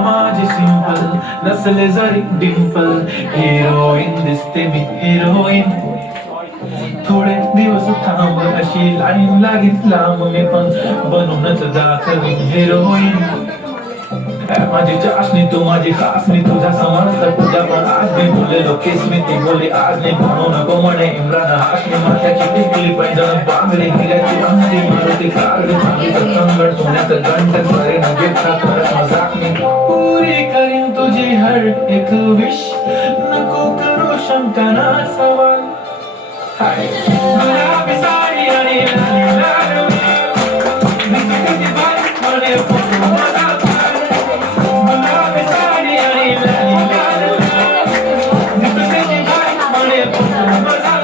माझी सिंपल नसले जरी डिंपल हिरोईन दिसते मी हिरोईन थोडे दिवस थांब अशी लाईन लागीत लांब मी पण बनूनच दाखवी हिरोईन माझी चाशनी तू माझी खासनी तुझा समजता तुझ्या पण आज मी बोललेलो केस मी ती बोली आज नाही म्हणू नको म्हणे इम्रान हाशमी माथ्याची टिकली पैंजण बांगडी हिऱ्याची अंगठी मारुती कारली चांदीचं कंगड सोन्याचं गंठ करे न घेता करत मजाक मी पुरी करीन तुझी हर एक विश नको करू शंका ना सवाल हाय गुलाबी साडी आणि लाली लाल मी तुझी बात म्हणे फोटो माझा Mama